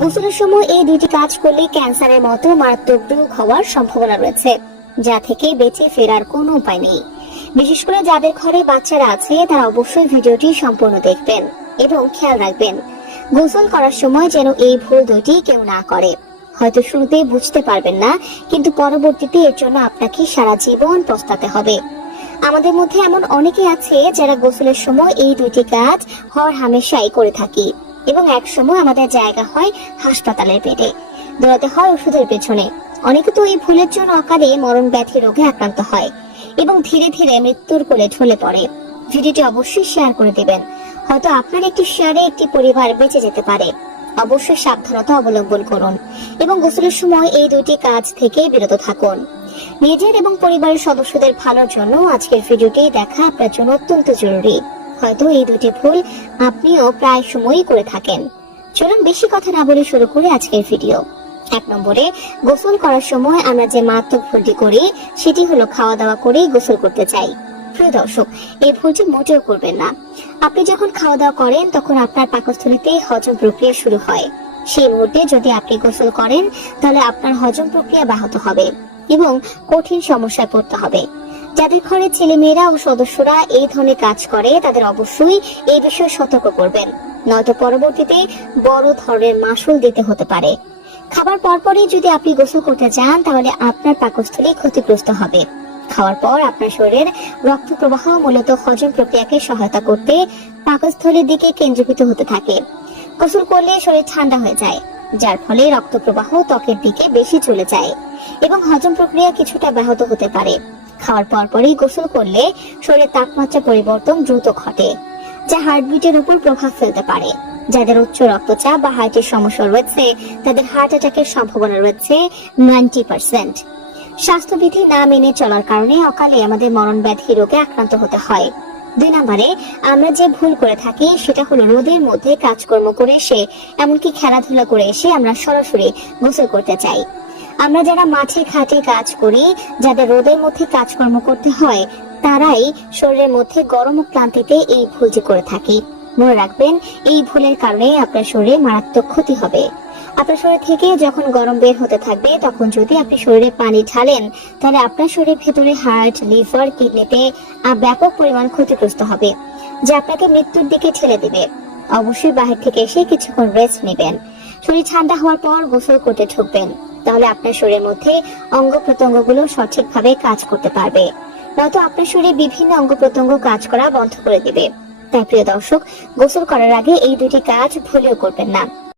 গোসলের সময় এই দুটি কাজ করলে ক্যান্সারের মতো মারাত্মক রোগ হওয়ার সম্ভাবনা রয়েছে, যা থেকে বেঁচে ফেরার কোনো উপায় নেই। বিশেষ করে যাদের ঘরে বাচ্চারা আছে তারা অবশ্যই ভিডিওটি সম্পূর্ণ দেখবেন এবং খেয়াল রাখবেন গোসল করার সময় যেন এই ভুল দুটি কেউ না করে। হয়তো শুরুতে বুঝতে পারবেন না, কিন্তু পরবর্তীতে এর জন্য আপনাকে সারা জীবন পস্তাতে হবে। আমাদের মধ্যে এমন অনেকে আছে যারা গোসলের সময় এই দুটি কাজ হর হামেশাই করে থাকি এবং এক সময় আমাদের জায়গা হয় হাসপাতালের বেডে, দৌড়াতে হয় ওষুধের পেছনে। অনেকে তো এই ভুলের জন্য অকালে মরণ ব্যাধি রোগে আক্রান্ত হয় এবং ধীরে ধীরে মৃত্যুর কোলে ঢলে পড়ে। ভিডিওটি অবশ্যই শেয়ার করে দিবেন, হয়তো আপনার একটি শেয়ারে একটি পরিবার বেঁচে যেতে পারে। অবশ্যই সাবধানতা অবলম্বন করুন এবং গোসলের সময় এই দুটি কাজ থেকে বিরত থাকুন। নিজের এবং পরিবারের সদস্যদের ভালোর জন্য আজকের ভিডিওটি দেখা আপনার জন্য অত্যন্ত জরুরি। হয়তো এই দুটি ভুল আপনিও প্রায় সময়ই করে থাকেন। চলুন বেশি কথা না বলে শুরু করি আজকের ভিডিও। 1 নম্বরে, গোসল করার সময় আমরা যে মারাত্মক ভুলটি করি সেটি হলো খাওয়া দাওয়া করেই গোসল করতে চাই। প্রিয় দর্শক, এই ভুলটি মোটেও করবেন না। আপনি যখন খাওয়া দাওয়া করেন তখন আপনার পাকস্থলীতে হজম প্রক্রিয়া শুরু হয়। সেই মুহূর্তে যদি আপনি গোসল করেন তাহলে আপনার হজম প্রক্রিয়া ব্যাহত হবে এবং কঠিন সমস্যায় পড়তে হবে। যাদের ঘরে ছেলে মেয়েরা ও সদস্যরা এই ধরনের কাজ করে তাদের অবশ্যই এই বিষয়ে সতর্ক করবেন, নয়তো পরবর্তীতে বড় ধরনের মাসুল দিতে হতে পারে। খাবার পরপরই যদি আপনি গোসল করতে চান তাহলে আপনার পাকস্থলী ক্ষতিগ্রস্ত হবে। খাওয়ার পর আপনার শরীরের রক্ত প্রবাহ মূলত হজম প্রক্রিয়াকে সহায়তা করতে পাকস্থলীর দিকে কেন্দ্রীভূত হতে থাকে। গোসল করলে শরীর ঠান্ডা হয়ে যায়, যার ফলে রক্ত প্রবাহ ত্বকের দিকে বেশি চলে যায় এবং হজম প্রক্রিয়া কিছুটা ব্যাহত হতে পারে। খাওয়ার পরপরই গোসল করলে শরীরের তাপমাত্রা পরিবর্তন দ্রুত ঘটে, যা হার্টবিটের উপর প্রভাব ফেলতে পারে। যাদের উচ্চ রক্তচাপ বা হার্টের সমস্যা রয়েছে তাদের হার্ট অ্যাটাকের সম্ভাবনা রয়েছে 90%। স্বাস্থ্যবিধি না মেনে চলার কারণে অকালে আমাদের মরণ ব্যাধি রোগে আক্রান্ত হতে হয়। 2 নম্বরে, আমরা যে ভুল করে থাকি সেটা হলো রোদের মধ্যে কাজকর্ম করে এসে, এমনকি খেলাধুলা করে এসে আমরা সরাসরি গোসল করতে চাই। আমরা যারা মাঠে ঘাটে কাজ করি, যাদের রোদের মধ্যে কাজকর্ম করতে হয়, তারাই শরীরের মধ্যে গরম ও ক্লান্তিতে এই ভুলটি করে থাকি। মনে রাখবেন, এই ভুলের কারণে আপনার শরীরে মারাত্মক ক্ষতি হবে। আপনার শরীর থেকে যখন গরম বের হতে থাকবে তখন যদি আপনি শরীরে পানি ঢালেন তাহলে আপনার শরীরের ভেতরে হার্ট, লিভার, কিডনিতে ব্যাপক পরিমাণ ক্ষতিগ্রস্ত হবে, যা আপনাকে মৃত্যুর দিকে ঠেলে দেবে। অবশ্যই বাহির থেকে এসে কিছুক্ষণ রেস্ট নেবেন। শরীর ঠান্ডা হওয়ার পর গোসল করতে ঢুকবেন, তাহলে আপনার শরীরের মধ্যে অঙ্গ প্রত্যঙ্গগুলো সঠিকভাবে কাজ করতে পারবে, নয়তো আপনার শরীরে বিভিন্ন অঙ্গ প্রত্যঙ্গ কাজ করা বন্ধ করে দিবে। তাই প্রিয় দর্শক, গোসল করার আগে এই দুটি কাজ ভুলেও করবেন না।